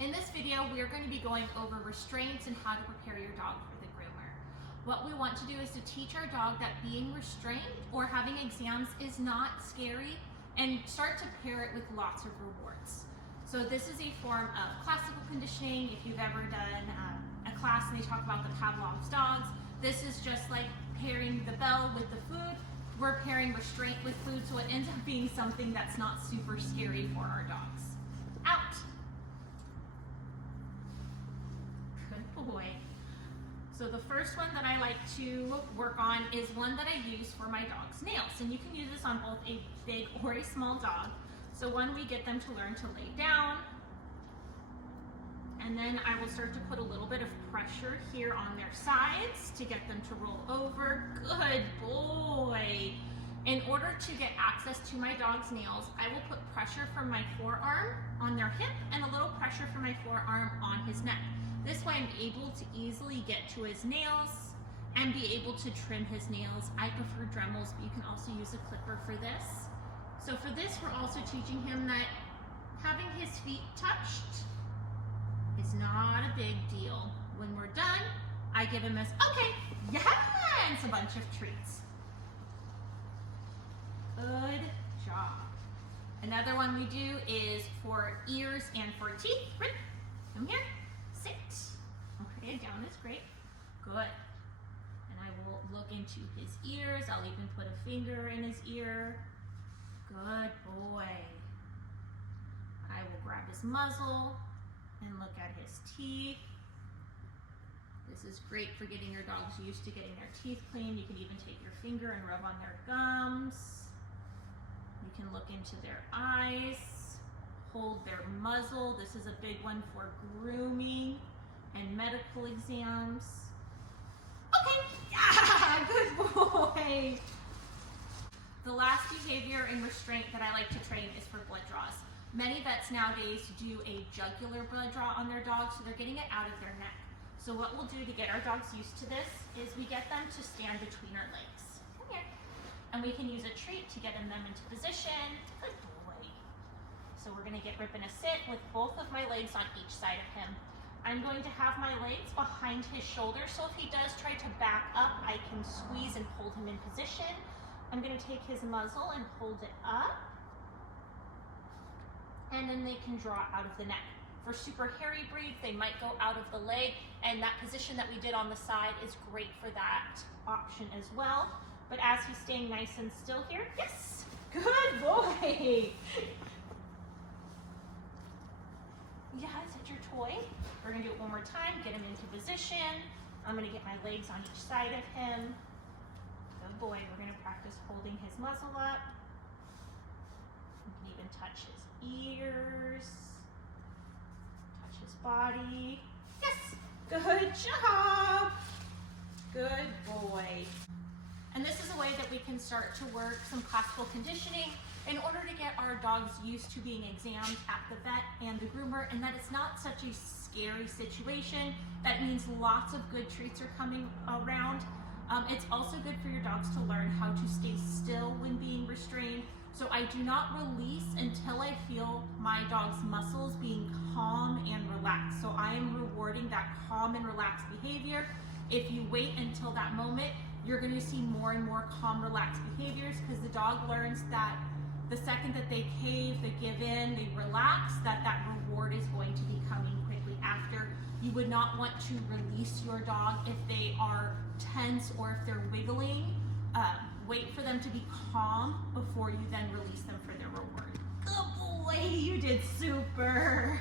In this video, we are going to be going over restraints and how to prepare your dog for the groomer. What we want to do is to teach our dog that being restrained or having exams is not scary and start to pair it with lots of rewards. So this is a form of classical conditioning. If you've ever done a class and they talk about the Pavlov's dogs, this is just like pairing the bell with the food. We're pairing restraint with food, so it ends up being something that's not super scary for our dogs. Out. Good boy. So the first one that I like to work on is one that I use for my dog's nails. And you can use this on both a big or a small dog. So when we get them to learn to lay down, and then I will start to put a little bit of pressure here on their sides to get them to roll over. Good boy. In order to get access to my dog's nails, I will put pressure from my forearm on their hip and a little pressure from my forearm on his neck. This way I'm able to easily get to his nails and be able to trim his nails. I prefer Dremels, but you can also use a clipper for this. So for this, we're also teaching him that having his feet touched is not a big deal. When we're done, I give him this, okay, yes, and a bunch of treats. Good job. Another one we do is for ears and for teeth. Right, come here, sit. Okay, down is great, good. And I will look into his ears. I'll even put a finger in his ear. Good boy. I will grab his muzzle and look at his teeth. This is great for getting your dogs used to getting their teeth clean. You can even take your finger and rub on their gums. You can look into their eyes, hold their muzzle. This is a big one for grooming and medical exams. Okay, yeah, good boy. The last behavior in restraint that I like to train is for blood draws. Many vets nowadays do a jugular blood draw on their dogs, so they're getting it out of their neck. So what we'll do to get our dogs used to this is we get them to stand between our legs. Come here. And we can use a treat to get them into position. Good boy. So we're gonna get Rip in a sit with both of my legs on each side of him. I'm going to have my legs behind his shoulders, so if he does try to back up, I can squeeze and hold him in position. I'm gonna take his muzzle and hold it up, and then they can draw out of the neck. For super hairy breeds, they might go out of the leg, and that position that we did on the side is great for that option as well. But as he's staying nice and still here, yes, good boy. Yeah, is it your toy? We're gonna do it one more time, get him into position. I'm gonna get my legs on each side of him. Good boy, we're gonna practice holding his muzzle up. You can even touch his ears, touch his body. Yes, good job. Good boy. And this is a way that we can start to work some classical conditioning in order to get our dogs used to being examined at the vet and the groomer, and that it's not such a scary situation. That means lots of good treats are coming around. It's also good for your dogs to learn how to stay still when being restrained. So I do not release until I feel my dog's muscles being calm and relaxed. So I am rewarding that calm and relaxed behavior. If you wait until that moment, you're going to see more and more calm, relaxed behaviors, because the dog learns that the second that they cave, they give in, they relax, that reward is going to be coming quickly after. You would not want to release your dog if they are tense or if they're wiggling. Wait for them to be calm before you then release them for their reward. Good boy, you did super.